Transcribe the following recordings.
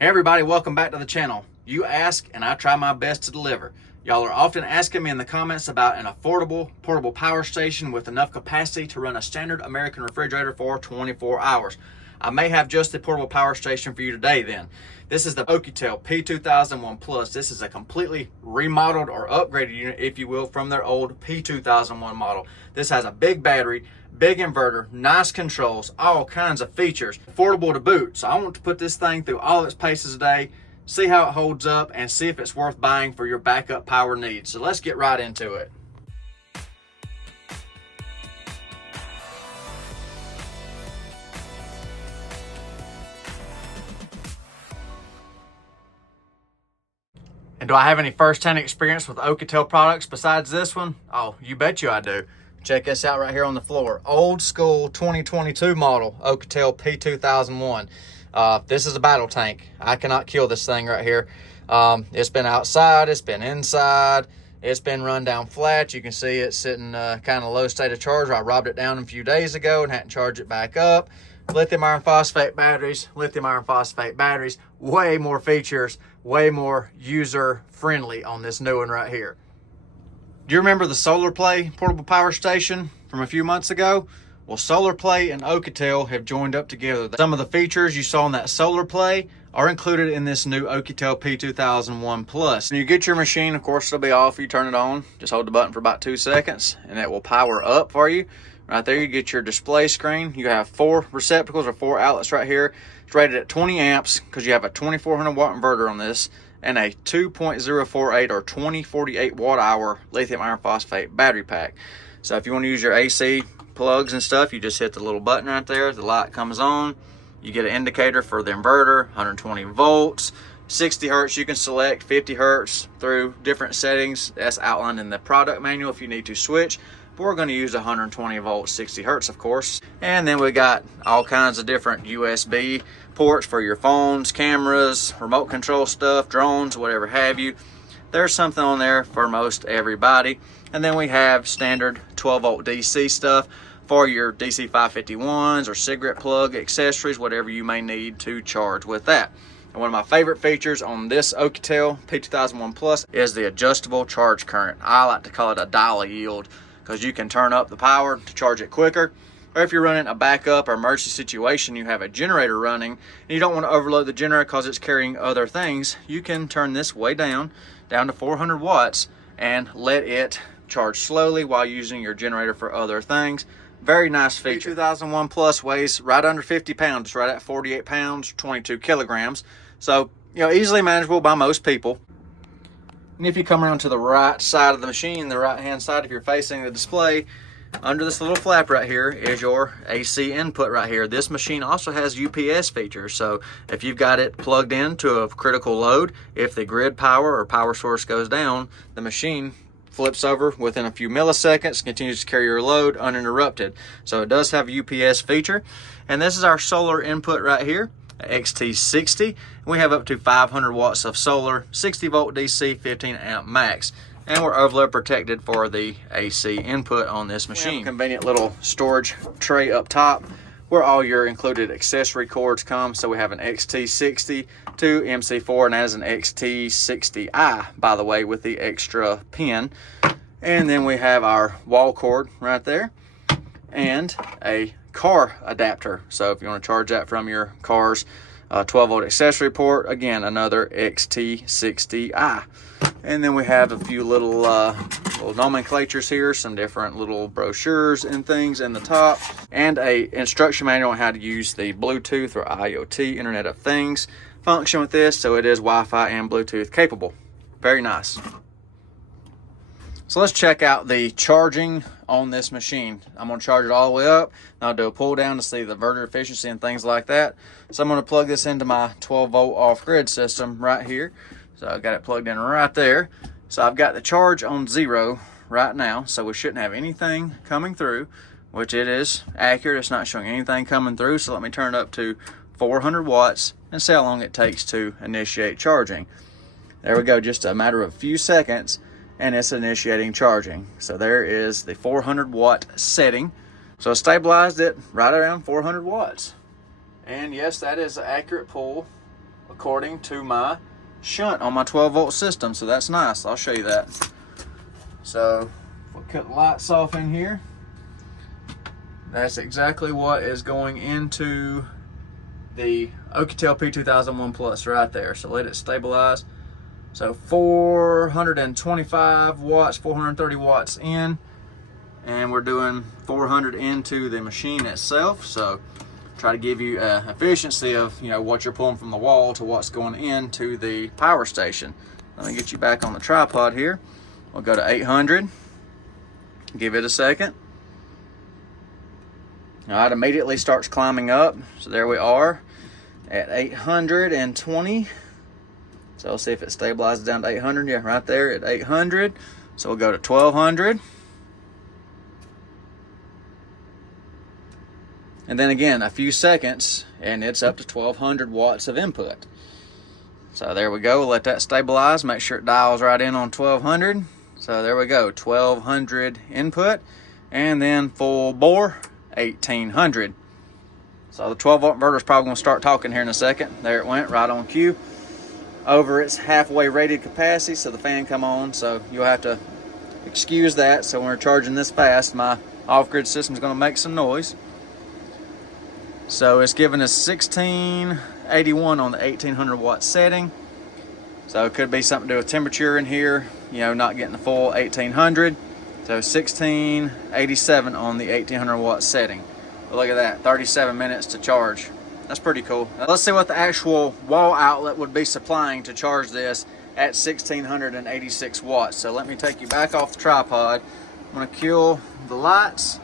Hey everybody, welcome back to the channel. You ask and I try my best to deliver. Y'all are often asking me in the comments about an affordable portable power station with enough capacity to run a standard American refrigerator for 24 hours. I may have just the portable power station for you today then. This is the OUKITEL P2001 Plus. This is a completely remodeled or upgraded unit, if you will, from their old P2001 model. This has a big battery, big inverter, nice controls, all kinds of features, affordable to boot. So I want to put this thing through all its paces today, see how it holds up, and see if it's worth buying for your backup power needs. So let's get right into it. And do I have any first-hand experience with OUKITEL products besides this one? Oh, you bet you I do. Check this out right here on the floor. Old school 2022 model OUKITEL P2001. This is a battle tank. I cannot kill this thing right here. It's been outside, it's been inside, it's been run down flat. You can see it sitting kind of low state of charge. I robbed it down a few days ago and had to charge it back up. Lithium iron phosphate batteries, way more features, way more user friendly on this new one right here. Do you remember the Solar Play portable power station from a few months ago? Well, Solar Play and OUKITEL have joined up together. Some of the features you saw in that Solar Play are included in this new OUKITEL P2001 Plus. When you get your machine, of course, it'll be off. You turn it on, just hold the button for about 2 seconds, and it will power up for you. Right there, you get your display screen. You have 4 receptacles or 4 outlets right here. It's rated at 20 amps because you have a 2400 watt inverter on this and a 2.048 or 2048 watt hour lithium iron phosphate battery pack. So if you want to use your AC plugs and stuff, you just hit the little button right there. The light comes on. You get an indicator for the inverter, 120 volts, 60 hertz. You can select 50 hertz through different settings. That's outlined in the product manual if you need to switch. But we're going to use 120 volts, 60 hertz, of course. And then we got all kinds of different USB ports for your phones, cameras, remote control stuff, drones, whatever have you. There's something on there for most everybody. And then we have standard 12 volt DC stuff for your DC 551s or cigarette plug accessories, whatever you may need to charge with that. And one of my favorite features on this OUKITEL P2001 Plus is the adjustable charge current. I like to call it a dial yield because you can turn up the power to charge it quicker. Or if you're running a backup or emergency situation, you have a generator running and you don't want to overload the generator because it's carrying other things, you can turn this way down to 400 watts and let it charge slowly while using your generator for other things. Very nice feature. 2001 Plus weighs right under 50 pounds, right at 48 pounds, 22 kilograms. So, easily manageable by most people. And if you come around to the right side of the machine, the right hand side, if you're facing the display, under this little flap right here is your AC input right here. This machine also has UPS features. So if you've got it plugged into a critical load, if the grid power or power source goes down, the machine flips over within a few milliseconds, continues to carry your load uninterrupted. So it does have a UPS feature. And this is our solar input right here, XT60. We have up to 500 watts of solar, 60 volt DC, 15 amp max. And we're overload protected for the AC input on this machine. We have a convenient little storage tray up top where all your included accessory cords come. So we have an XT60 to MC4, and that is an XT60i, by the way, with the extra pin. And then we have our wall cord right there and a car adapter. So if you want to charge that from your car's 12 volt accessory port, again, another XT60i. And then we have a few little nomenclatures here, some different little brochures and things in the top, and a instruction manual on how to use the Bluetooth or IoT Internet of Things function with this. So it is Wi-Fi and Bluetooth capable. Very nice. So let's check out the charging on this machine. I'm going to charge it all the way up. I'll do a pull down to see the inverter efficiency and things like that. So I'm going to plug this into my 12 volt off-grid system right here. So I've got it plugged in right there. So I've got the charge on 0 right now. So we shouldn't have anything coming through, which it is accurate. It's not showing anything coming through. So let me turn it up to 400 watts and see how long it takes to initiate charging. There we go, just a matter of a few seconds and it's initiating charging. So there is the 400 watt setting. So I stabilized it right around 400 watts. And yes, that is an accurate pull according to my shunt on my 12-volt system. So that's nice. I'll show you that. So we'll cut the lights off in here. That's exactly what is going into the OUKITEL P2001 Plus right there. So let it stabilize. So 425 watts, 430 watts in, and we're doing 400 into the machine itself. So try to give you an efficiency of, you know, what you're pulling from the wall to what's going into the power station. Let me get you back on the tripod here. We'll go to 800. Give it a second. All right, immediately starts climbing up. So there we are at 820. So let's see if it stabilizes down to 800. Yeah, right there at 800. So we'll go to 1200. And then again, a few seconds, and it's up to 1200 watts of input. So there we go. We'll let that stabilize. Make sure it dials right in on 1200. So there we go, 1200 input, and then full bore, 1800. So the 12-volt inverter is probably going to start talking here in a second. There it went, right on cue. Over its halfway rated capacity, so the fan come on. So you'll have to excuse that. So when we're charging this fast, my off-grid system is going to make some noise. So it's giving us 1681 on the 1800 watt setting. So it could be something to do with temperature in here, you know, not getting the full 1800. So 1687 on the 1800 watt setting. But look at that, 37 minutes to charge. That's pretty cool. Now let's see what the actual wall outlet would be supplying to charge this at 1686 watts. So let me take you back off the tripod. I'm gonna kill the lights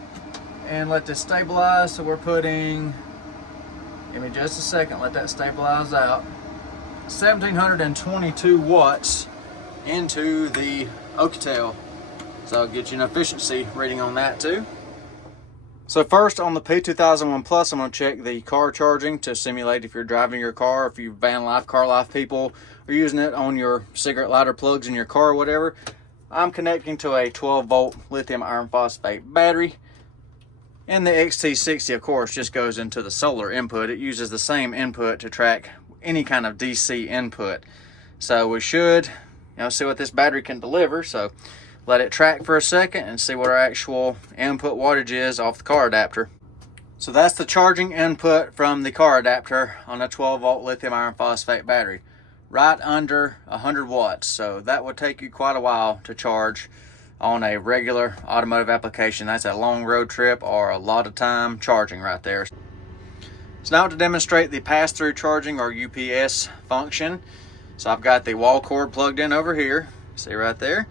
and let this stabilize. So we're putting, give me just a second, let that stabilize out. 1722 watts into the OUKITEL. So I'll get you an efficiency reading on that too. So first on the P2001 Plus, I'm going to check the car charging to simulate if you're driving your car, if you van life, car life people are using it on your cigarette lighter plugs in your car or whatever. I'm connecting to a 12-volt lithium iron phosphate battery. And the XT60, of course, just goes into the solar input. It uses the same input to track any kind of DC input. So we should, see what this battery can deliver. So let it track for a second and see what our actual input wattage is off the car adapter. So that's the charging input from the car adapter on a 12-volt lithium iron phosphate battery. Right under 100 watts. So that would take you quite a while to charge on a regular automotive application. That's a long road trip or a lot of time charging right there. So now to demonstrate the pass-through charging or UPS function. So I've got the wall cord plugged in over here. See right there?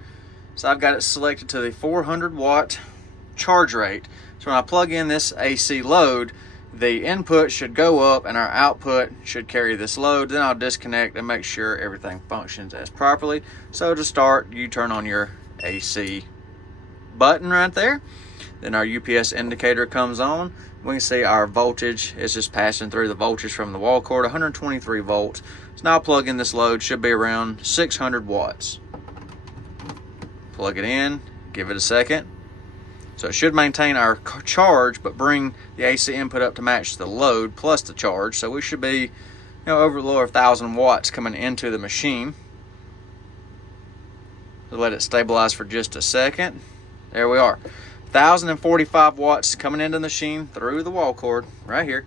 So I've got it selected to the 400 watt charge rate. So when I plug in this AC load, the input should go up and our output should carry this load. Then I'll disconnect and make sure everything functions as properly. So to start, you turn on your AC button right there. Then our UPS indicator comes on. We can see our voltage is just passing through the voltage from the wall cord, 123 volts. So now I'll plug in this load, should be around 600 watts. Plug it in, give it a second. So it should maintain our charge, but bring the AC input up to match the load plus the charge. So we should be, over a little over 1,000 watts coming into the machine. So let it stabilize for just a second. There we are. 1,045 watts coming into the machine through the wall cord right here.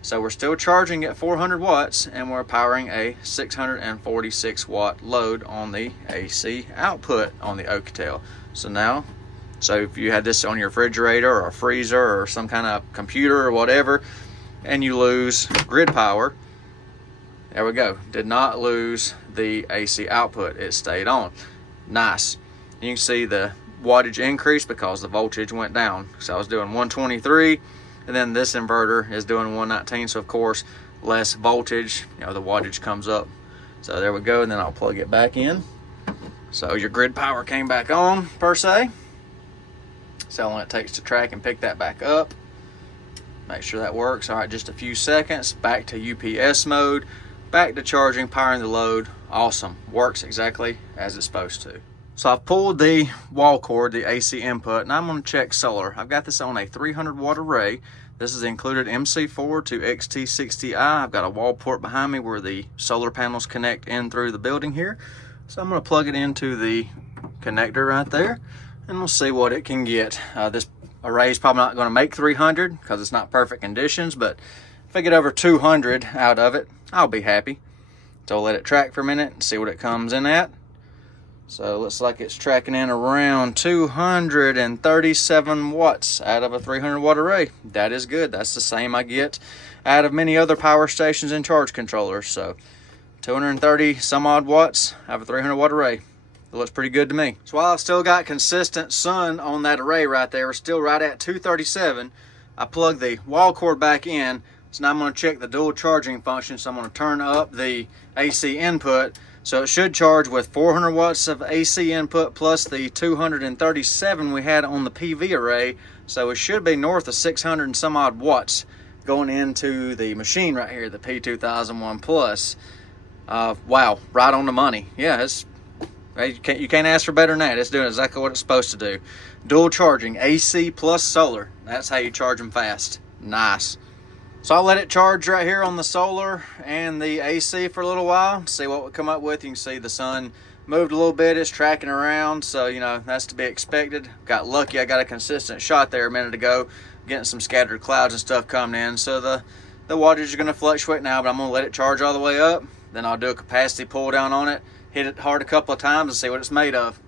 So we're still charging at 400 watts and we're powering a 646 watt load on the AC output on the OUKITEL. So if you had this on your refrigerator or a freezer or some kind of computer or whatever, and you lose grid power, there we go. Did not lose the AC output. It stayed on. Nice. You can see the wattage increase because the voltage went down. So I was doing 123 and then this inverter is doing 119. So of course, less voltage, the wattage comes up. So there we go. And then I'll plug it back in. So your grid power came back on per se. So how long it takes to track and pick that back up. Make sure that works. All right, just a few seconds. Back to UPS mode. Back to charging, powering the load. Awesome. Works exactly as it's supposed to. So I've pulled the wall cord, the AC input, and I'm going to check solar. I've got this on a 300 watt array. This is included MC4 to XT60i. I've got a wall port behind me where the solar panels connect in through the building here. So I'm going to plug it into the connector right there, and we'll see what it can get. This array is probably not going to make 300 because it's not perfect conditions, but if I get over 200 out of it, I'll be happy. So I'll let it track for a minute and see what it comes in at. So it looks like it's tracking in around 237 watts out of a 300 watt array. That is good. That's the same I get out of many other power stations and charge controllers. So 230 some odd watts out of a 300 watt array. It looks pretty good to me. So while I've still got consistent sun on that array right there, we're still right at 237. I plug the wall cord back in. So now I'm going to check the dual charging function. So I'm going to turn up the AC input. So it should charge with 400 watts of AC input plus the 237 we had on the PV array. So it should be north of 600 and some odd watts going into the machine right here, the P2001 Plus. Wow, right on the money. Yeah, you can't ask for better than that. It's doing exactly what it's supposed to do. Dual charging, AC plus solar. That's how you charge them fast. Nice. So I'll let it charge right here on the solar and the AC for a little while, see what we come up with. You can see the sun moved a little bit, it's tracking around, so you know, that's to be expected. Got lucky, I got a consistent shot there a minute ago, getting some scattered clouds and stuff coming in. So the wattage is going to fluctuate now, but I'm going to let it charge all the way up. Then I'll do a capacity pull down on it, hit it hard a couple of times and see what it's made of.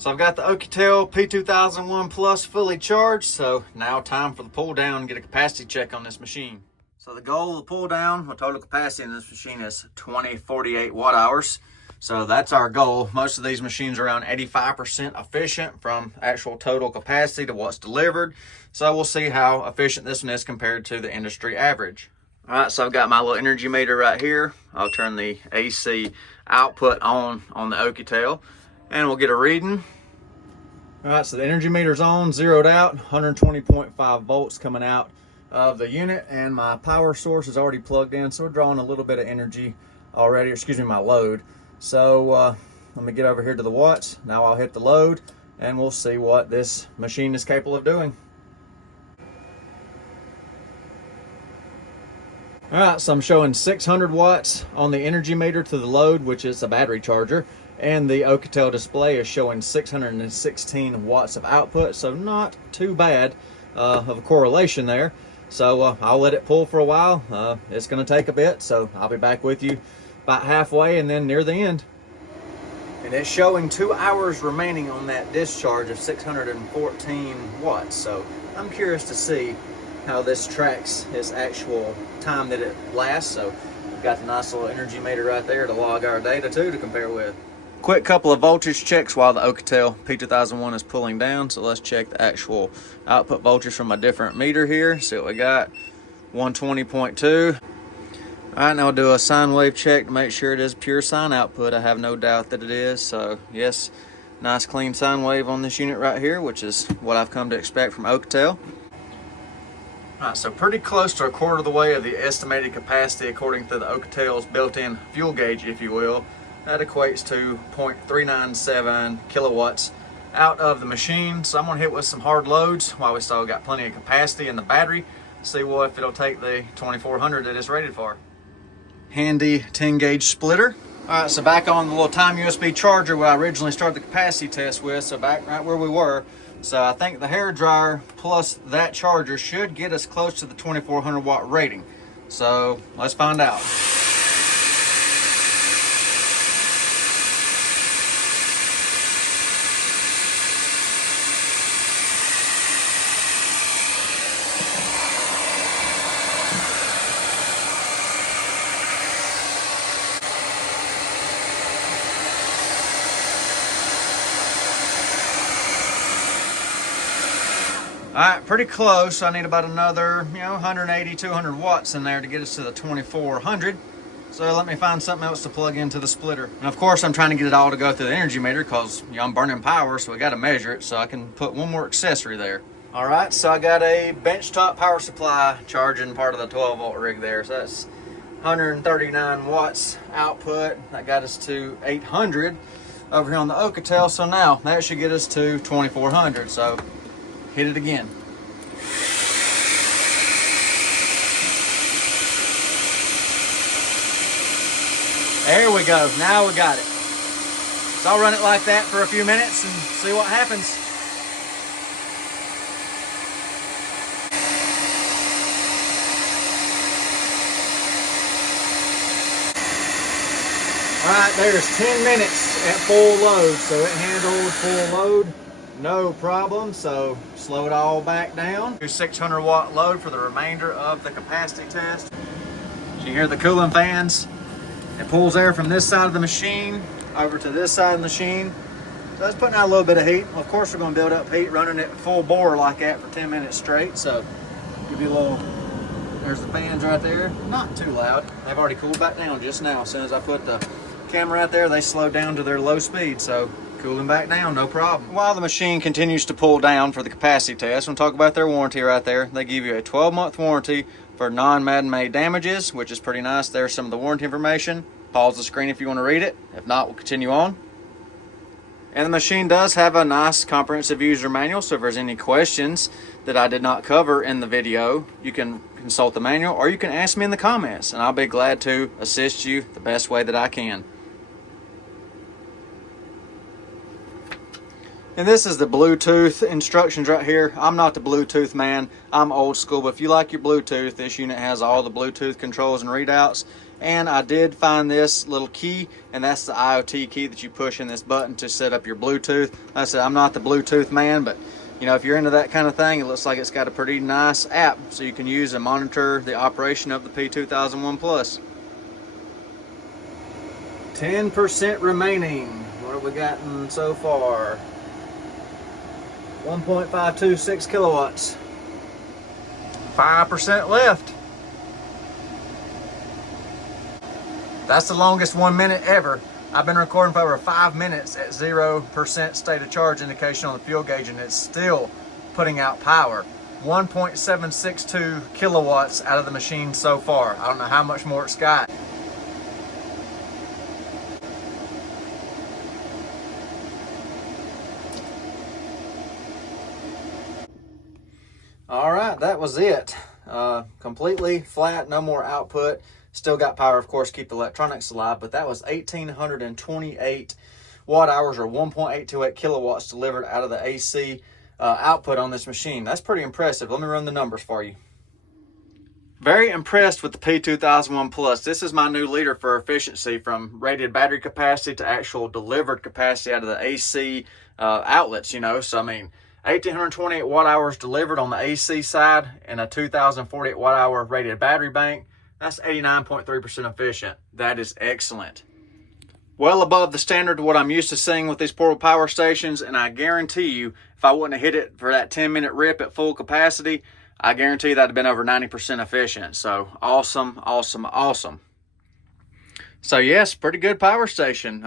So I've got the OUKITEL P2001 Plus fully charged, so now time for the pull down and get a capacity check on this machine. So the goal of the pull down, my total capacity in this machine is 2048 watt hours. So that's our goal. Most of these machines are around 85% efficient from actual total capacity to what's delivered. So we'll see how efficient this one is compared to the industry average. All right, so I've got my little energy meter right here. I'll turn the AC output on the OUKITEL, and we'll get a reading. All right, so the energy meter's on, zeroed out, 120.5 volts coming out of the unit, and my power source is already plugged in, so we're drawing a little bit of energy already, excuse me, my load. So let me get over here to the watts. Now I'll hit the load, and we'll see what this machine is capable of doing. All right, so I'm showing 600 watts on the energy meter to the load, which is a battery charger, and the OUKITEL display is showing 616 watts of output, so not too bad of a correlation there. So I'll let it pull for a while. It's going to take a bit, so I'll be back with you about halfway and then near the end. And it's showing 2 hours remaining on that discharge of 614 watts, so I'm curious to see how this tracks its actual time that it lasts. So we've got the nice little energy meter right there to log our data too to compare with. Quick couple of voltage checks while the OUKITEL P2001 is pulling down. So let's check the actual output voltage from a different meter here. See what we got. 120.2. All right, now I'll do a sine wave check to make sure it is pure sine output. I have no doubt that it is. So yes, nice clean sine wave on this unit right here, which is what I've come to expect from OUKITEL. All right, so pretty close to a quarter of the way of the estimated capacity according to the OUKITEL's built-in fuel gauge, if you will. That equates to 0.397 kilowatts out of the machine. So I'm gonna hit with some hard loads while we still got plenty of capacity in the battery. See what if it'll take the 2400 that it's rated for. Handy 10 gauge splitter. All right, so back on the little time USB charger where I originally started the capacity test with, so back right where we were. So I think the hair dryer plus that charger should get us close to the 2400 watt rating. So let's find out. All right, pretty close. I need about another, 180, 200 watts in there to get us to the 2400. So let me find something else to plug into the splitter. And of course, I'm trying to get it all to go through the energy meter because I'm burning power, so we got to measure it so I can put one more accessory there. All right, so I got a benchtop power supply charging part of the 12 volt rig there. So that's 139 watts output. That got us to 800 over here on the OUKITEL. So now that should get us to 2400. So hit it again. There we go. Now we got it. So I'll run it like that for a few minutes and see what happens. All right, there's 10 minutes at full load. So it handled full load, no problem. So slow it all back down. Do 600 watt load for the remainder of the capacity test. So you hear the cooling fans. It pulls air from this side of the machine over to this side of the machine. So it's putting out a little bit of heat. Well, of course, we're going to build up heat running it full bore like that for 10 minutes straight. So give you a little, there's the fans right there. Not too loud. They've already cooled back down just now. As soon as I put the camera right there, they slowed down to their low speed. So cooling back down, no problem. While the machine continues to pull down for the capacity test, I'm going to talk about their warranty right there. They give you a 12-month warranty for non-man-made damages, which is pretty nice. There's some of the warranty information. Pause the screen if you want to read it. If not, we'll continue on. And the machine does have a nice comprehensive user manual, so if there's any questions that I did not cover in the video, you can consult the manual or you can ask me in the comments, and I'll be glad to assist you the best way that I can. And this is the Bluetooth instructions right here. I'm not the Bluetooth man. I'm old school, but if you like your Bluetooth, this unit has all the Bluetooth controls and readouts. And I did find this little key, and that's the IoT key that you push in this button to set up your Bluetooth. Like I said, I'm not the Bluetooth man, but you know, if you're into that kind of thing, it looks like it's got a pretty nice app so you can use and monitor the operation of the P2001 Plus. 10% remaining. What have we gotten so far? 1.526 kilowatts. 5% left. That's the longest 1 minute ever. I've been recording for over 5 minutes at 0% state of charge indication on the fuel gauge, and it's still putting out power. 1.762 kilowatts out of the machine so far. I don't know how much more it's got. All right, that was it. Completely flat, no more output. Still got power, of course, keep the electronics alive, but that was 1,828 watt hours or 1.828 kilowatts delivered out of the AC output on this machine. That's pretty impressive. Let me run the numbers for you. Very impressed with the P2001 Plus. This is my new leader for efficiency, from rated battery capacity to actual delivered capacity out of the AC outlets, you know. So, I mean, 1,828 watt hours delivered on the AC side and a 2,048 watt hour rated battery bank. That's 89.3% efficient. That is excellent. Well above the standard of what I'm used to seeing with these portable power stations, and I guarantee you, if I wouldn't have hit it for that 10-minute rip at full capacity, I guarantee that'd have been over 90% efficient. So awesome, awesome, awesome. So yes, pretty good power station.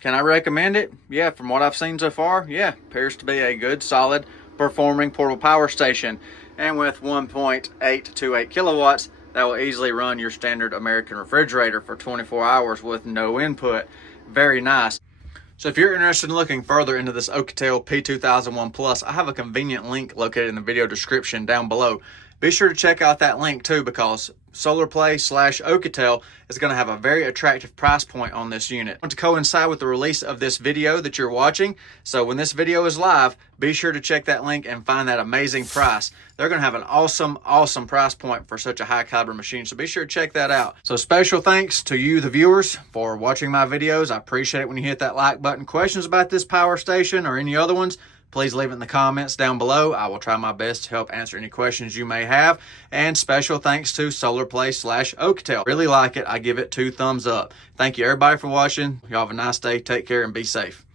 Can I recommend it? Yeah, from what I've seen so far, yeah, appears to be a good, solid, performing portable power station. And with 1.828 kilowatts, that will easily run your standard American refrigerator for 24 hours with no input. Very nice. So if you're interested in looking further into this OUKITEL P2001 Plus, I have a convenient link located in the video description down below. Be sure to check out that link too, because SolarPlay/OUKITEL is going to have a very attractive price point on this unit. I want to coincide with the release of this video that you're watching, so when this video is live, be sure to check that link and find that amazing price. They're going to have an awesome, awesome price point for such a high caliber machine, so be sure to check that out. So special thanks to you, the viewers, for watching my videos. I appreciate it when you hit that like button. Questions about this power station or any other ones, please leave it in the comments down below. I will try my best to help answer any questions you may have. And special thanks to SolarPlay/OUKITEL. Really like it. I give it 2 thumbs up. Thank you everybody for watching. Y'all have a nice day. Take care and be safe.